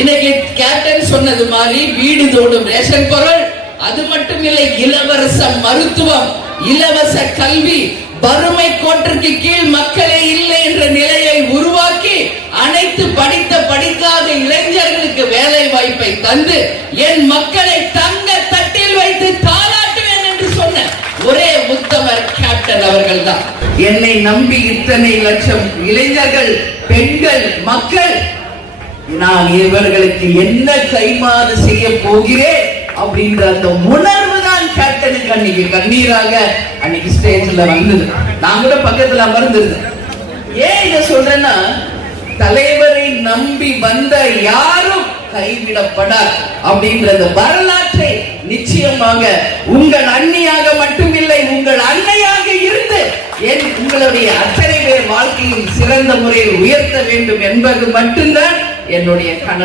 இன்னைக்கு கேப்டன் சொன்னது மாதிரி வீடு தோடும் ரேஷன் பொருள், அது மட்டும் இல்லை, இலவச மருத்துவம், இலவச கல்வி, வறுமை கோட்டிற்கு கீழ் மக்களே இல்லை என்ற நிலையை உருவாக்கி அனைத்து படித்த படிக்காத இளைஞர்களுக்கு வேலை வாய்ப்பை தந்து என் மக்களை தங்க தட்டில் வைத்து தாளாட்டுவேன் என்று சொன்ன ஒரே உத்தமர் கேப்டன் அவர்கள் தான். என்னை நம்பி இத்தனை லட்சம் இளைஞர்கள், பெண்கள், மக்கள், நான் இவர்களுக்கு என்ன கைமாறு செய்ய போகிறேன் அப்படின்ற அந்த உணர்வு தான் கேப்டனுக்கு அன்னைக்கு கண்ணீராக அன்னைக்கு ஸ்டேஜ்ல வந்தது. நான் கூட பக்கத்துல அமர்ந்திருந்தேன். ஏன் இத சொல்றேன்னா, தலைவரை நம்பி வந்த யாரும் கைவிடப்படார் அப்படின்ற வரலாற்றை நிச்சயமாக உங்கள் அண்ணியாக மட்டுமில்லை, உங்கள் அன்னையாக இருந்து உங்களுடைய அத்தனை பேர் வாழ்க்கையில் சிறந்த முறையில் உயர்த்த வேண்டும் என்பது மட்டும்தான் என்னுடைய கனவு.